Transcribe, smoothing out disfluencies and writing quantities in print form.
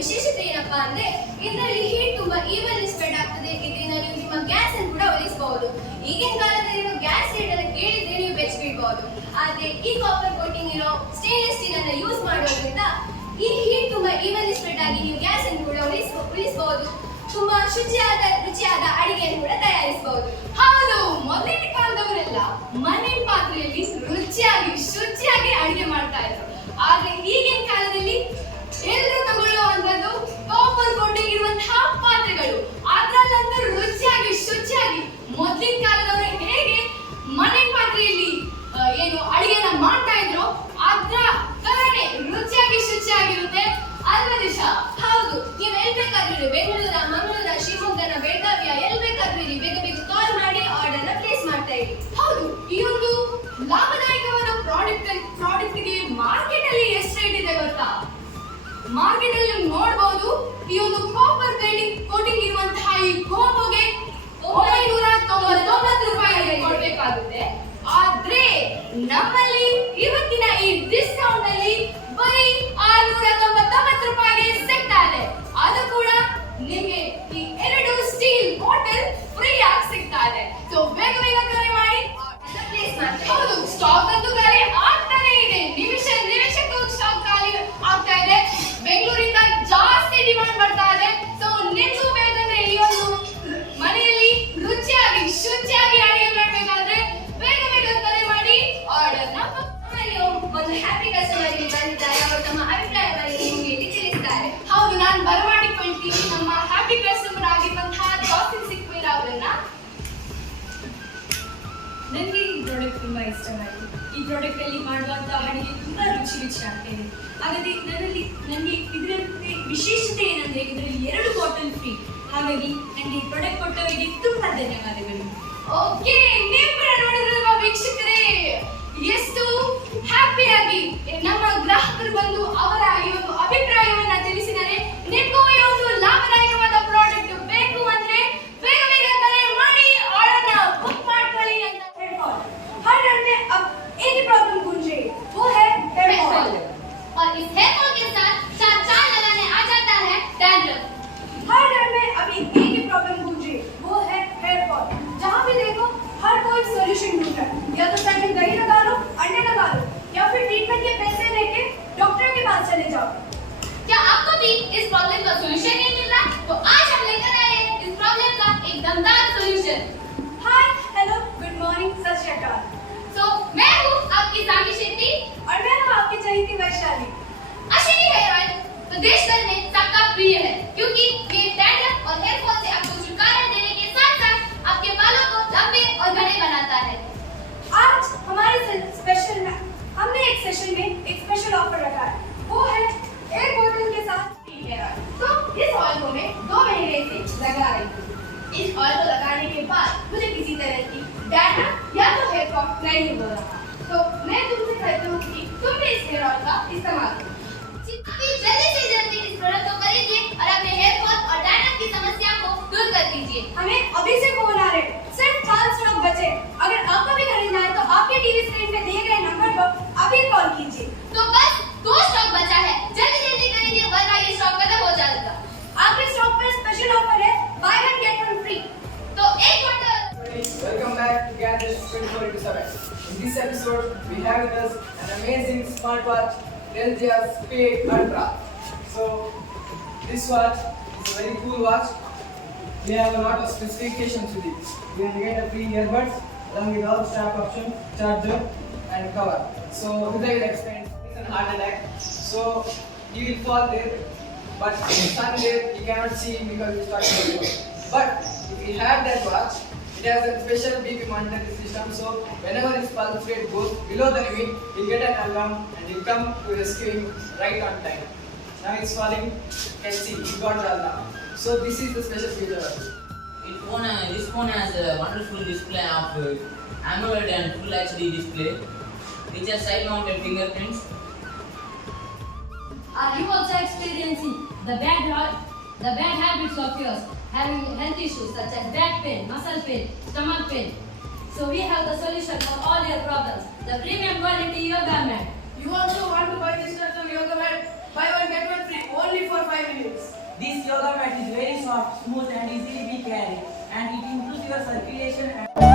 ವಿಶೇಷತೆ ಏನಪ್ಪಾ ಅಂದ್ರೆ ಇದರಲ್ಲಿ ಹೀಟ್ ತುಂಬಾ ಈವನ್ಲಿ ಸ್ಪ್ರೆಡ್ ಆಗ್ತದೆ. ಇದರಿಂದ ನೀವು ನಿಮ್ಮ ಗ್ಯಾಸ್ ಅನ್ನು ಕೂಡ ಉಳಿಸಬಹುದು. ಈಗಿನ ಕಾಲದಲ್ಲಿ ಗ್ಯಾಸ್ ರೇಟ್ ಅನ್ನು ಕೇಳಿದ್ರೆ ನೀವು ಬೆಚ್ಚ ಬೀಳಬಹುದು. ಆದ್ರೆ ಈ ಕಾಪರ್ ಕೋಟಿಂಗ್ ಇರೋ ಸ್ಟೇನ್ಲೆಸ್ ಸ್ಟೀಲ್ ಅನ್ನು ಯೂಸ್ ಮಾಡೋದ್ರಿಂದ ಈ ಹೀಟ್ ತುಂಬಾ ಈವನ್ಲಿ ಸ್ಪ್ರೆಡ್ ಆಗಿ ನೀವು ಗ್ಯಾಸ್ ಅನ್ನು ಕೂಡ ಉಳಿಸಬಹುದು. ತುಂಬಾ ರುಚಿಯಾದ ಅಡಿಗೆಯನ್ನು ಕೂಡ ತಯಾರಿಸಬಹುದು. ಹೌದು, ಮೊದಲಿನ ಕಾಲದವರೆಲ್ಲ ಮನೆ ಪಾತ್ರೆಯಲ್ಲಿ ರುಚಿಯಾಗಿ ಶುಚಿಯಾಗಿ ಅಡಿಗೆ ಮಾಡ್ತಾ ಇದ್ರು. ಆದ್ರೆ ಈಗಿನ ಕಾಲದಲ್ಲಿ ಎಲ್ಲರೂ ತಗೊಳ್ಳುವಂತದ್ದು ಕಾಪರ್ ಕೋಟಿಂಗ್ ಇರುವಂತಹ ಪಾತ್ರೆಗಳು. ಅದ್ರಲ್ಲಂತೂ ರುಚಿಯಾಗಿ ಶುಚಿಯಾಗಿ ಮೊದಲಿನ ಕಾಲದವರು ಹೇಗೆ ಮನೆ ಪಾತ್ರೆಯಲ್ಲಿ ಏನು ಅಡಿಗೆನ ಮಾಡ್ತಾ ಇದ್ರು ಅದ್ರ ತರನೇ ರುಚಿಯಾಗಿ ಶುಚಿಯಾಗಿರುತ್ತೆ ಅಲ್ವಾ ದಿಶಾ? ಹೌದು, ನೀವು ಎಲ್ಲಿ ಬೇಕಾದ್ರೂ ಬೆಂಗಳೂರ, ಮಂಗಳೂರ, ಶಿವಮೊಗ್ಗನ, ಬೆಳಗಾವಿಯ ಎಲ್ಲಿ ಬೇಕಾದ್ರೂ ಬೇಗ ಬೇಗ ಕಾಲ್ ಮಾಡಿ ಆರ್ಡರ್ ನ ಪ್ಲೇಸ್ ಮಾಡ್ತಾ ಇರಿ. ಹೌದು, ಈ ಒಂದು ಲಾಭದಾಯಕವಾದ ಪ್ರಾಡಕ್ಟ್ಗೆ ಮಾರ್ಕೆಟ್ ಅಲ್ಲಿ ಎಷ್ಟು ರೇಟ್ ಇದೆ ಗೊತ್ತಾ? ಮಾರ್ಕೆಟ್ ಅಲ್ಲಿ ನೋಡಬಹುದು, ಈ ಒಂದು ಕಾಪರ್ ಕೋಟಿಂಗ್ ಇರುವಂತಹ ಈ ಕಾಂಬೋಗೆ 999 ರೂಪಾಯಿಗೆ ಕೊಡಬೇಕಾಗುತ್ತೆ. ಆದ್ರೆ ನಮ್ಮಲ್ಲಿ ಇವತ್ತಿನ ಈ ಡಿಸ್ಕೌಂಟ್ ಅಲ್ಲಿ ಬರೀ 699 ರೂಪಾಯಿಗೆ ಸಿಗ್ತಾ ಇದೆ. ಅದು ಕೂಡ ನಿಮಗೆ ಈ 2 ಸ್ಟೀಲ್ ಬಾಟಲ್ ಫ್ರೀ ಆಗಿ ಸಿಗ್ತಾ ಇದೆ. ಸೊ ಬೇಗ ಬೇಗ ಕರೆ ಮಾಡಿ ಪ್ಲೇಸ್ ಮಾಡ್ತಾ ಇರಿ. ಹೌದು, ಸ್ಟಾಕ್ ಅಂತೂ ಖಾಲಿ ಆಗ್ತಾನೆ ಇದೆ. ನಿಮಿಷಕ್ಕೂ ಸ್ಟಾಕ್ ಖಾಲಿ ಆಗ್ತಾ ಇದೆ. ಬೆಂಗಳೂರಿಂದ ಜಾಸ್ತಿ ಡಿಮಾಂಡ್ ಬರ್ತಾ ಇದೆ. ಸೊ ನಿಮ್ಗೂ ಬೇಕಂದ್ರೆ ಈ ಒಂದು ಮನೆಯಲ್ಲಿ ರುಚಿಯಾಗಿ ಶುಚಿಯಾಗಿ ಅಡಿಗೆ ಮಾಡಬೇಕಾದ್ರೆ ಬೇಗ ಬೇಗ ಕರೆ ಮಾಡಿ ಆರ್ಡರ್ ನ. ಒಂದು ಹ್ಯಾಪಿ ಕಸ್ಟಮರ್ ಬಂದಿದ್ದಾರೆ. ಅವರು ತಮ್ಮ ಅಭಿಪ್ರಾಯವನ್ನು ನಿಮಗೆ ಇಲ್ಲಿ ತಿಳಿಸ್ತಾರೆ. ಹೌದು, ನಾನು ಬರಮಾಡಿಕೊಳ್ತೀನಿ ನಮ್ಮ ಹ್ಯಾಪಿ ಕಸ್ಟಮರ್ ಆಗಿರುವಂತಹ ಜಾಸ್ತಿ ಸಿಕ್ಕಿರ ಅವರನ್ನ. ನನಗೆ ಈ ಪ್ರಾಡಕ್ಟ್ ತುಂಬಾ ಇಷ್ಟವಾಯಿತು. ಈ ಪ್ರಾಡಕ್ಟ್ ಅಲ್ಲಿ ಮಾಡುವಂತಹ ಅಡಿಗೆ ತುಂಬಾ ರುಚಿ ಆಗ್ತಿದೆ. ಹಾಗಾಗಿ ನನಗೆ ಇದರಲ್ಲಿ ವಿಶೇಷತೆ ಏನಂದ್ರೆ ಇದರಲ್ಲಿ 2 ಬಾಟಲ್ ಫ್ರೀ. ಹಾಗಾಗಿ ನನಗೆ ಈ ಪ್ರಾಡಕ್ಟ್ ಕೊಟ್ಟವರಿಗೆ ತುಂಬಾ ಧನ್ಯವಾದಗಳು. ಓಕೆ, ನೀವು ಕೂಡ ನೋಡಿದ್ರಲ್ವಾ ವೀಕ್ಷಕರೇ, ಎಷ್ಟು ಹ್ಯಾಪಿಯಾಗಿ ನಮ್ಮ ಗ್ರಾಹಕರು ಬಂದು ಅವರ ಈ ಒಂದು ಅಭಿಪ್ರಾಯವನ್ನ ತಿಳಿಸಿದರೆ. ನಿಮಗೂ ಈ ಒಂದು ಲಾಭದಾಯಕವಾದ ಪ್ರಾಡಕ್ಟ್ ಬೇಕು ಅಂದ್ರೆ ಬೇಗ ಬೇಗ ಕರೆ ಮಾಡಿ ಆರ್ಡರ್ನ ಬುಕ್ ಮಾಡ್ಕೊಳ್ಳಿ ಅಂತ ಹೇಳ್ಬೋದು. हर घर में अब एक ही प्रॉब्लम गूंज रही है, वो है हेयर फॉल। और इस हेयर फॉल के साथ चार लगाने आ जाता है डैंड्रफ। हर घर में अभी एक ही प्रॉब्लम गूंज रही है, वो है हेयर फॉल। जहाँ भी देखो हर कोई सॉल्यूशन ढूंढ रहा है। या तो चाहे दही लगा लो, अंडे लगा लो, या फिर ट्रीटमेंट के पैसे लेके डॉक्टर के पास चले जाओ। क्या आपको भी इस प्रॉब्लम का सॉल्यूशन नहीं मिल रहा? तो आज हम लेकर आए हैं इस प्रॉब्लम का एक दमदार सॉल्यूशन। हाय, हेलो, गुड मॉर्निंग, सत श्री अकाल। सो मैं हूँ आपकी सामी शेट्टी और मैं हूँ आपकी चहेती वैशाली। अश्विनी हेयर ऑयल तो देश भर में सबका प्रिय है, क्योंकि ये डैंड्रफ और हेयर फॉल से आपको छुटकारा देने के साथ साथ आपके बालों को लंबे और घने बनाता है। आज हमारे स्पेशल में हमने एक सेशन में एक स्पेशल ऑफर रखा है, वो है एक बोतल के साथ फ्री हेयर ऑयल। तो इस ऑयल को मैं 2 महीने से लगा रही हूँ। इस ऑयल को लगाने के बाद मुझे किसी तरह की डैंड्रफ या तो हेयर फॉल नहीं हो रहा। तो मैं तुमसे कहती हूँ कि तुम भी इस हेयर ऑयल का इस्तेमाल करो। जल्दी से जल्दी इस प्रोडक्ट को खरीदिए और अपने हेयर फॉल और डैंड्रफ की समस्या को दूर कर दीजिए। हमें अभी से फोन आ रहे हैं, सिर्फ 5 स्टॉक बचे। अगर आपको भी खरीदना है तो आपके टीवी स्क्रीन पे दिए गए नंबर पर अभी कॉल कीजिए। तो बस 2 स्टॉक बचा है, जल्दी जल्दी खरीदिए वरना ये स्टॉक खत्म हो जाएगा। आपके स्टॉक पर स्पेशल ऑफर है, by one get one free. तो एक bottle. Welcome back to Gadgets 24/7. In this episode, we have with us an amazing smartwatch, LG Speed Ultra. So, this watch is a very cool watch. We have a lot of specifications with it. You can get a free earbuds along with all strap option, charger, and cover. So, Hriday will explain. It's an heart attack. So, you will fall there, but if you stand there, you cannot see because you start to fall. But if you have that watch, it has a special BP monitoring system, so whenever his pulse rate goes below the limit, he'll get an alarm and he'll come to rescue him right on time. Now he's falling, you can see he got the alarm. So this is the special feature of it. This phone has a wonderful display of AMOLED and Full HD display, which has side-mounted fingerprints. Are you also experiencing the bad habits of yours, having health issues such as back pain, muscle pain, stomach pain? So we have the solution for all your problems, the premium quality yoga mat. You also want to buy this custom yoga mat? Buy one get one free only for 5 minutes. This yoga mat is very soft, smooth and easily be carried, and it improves your circulation and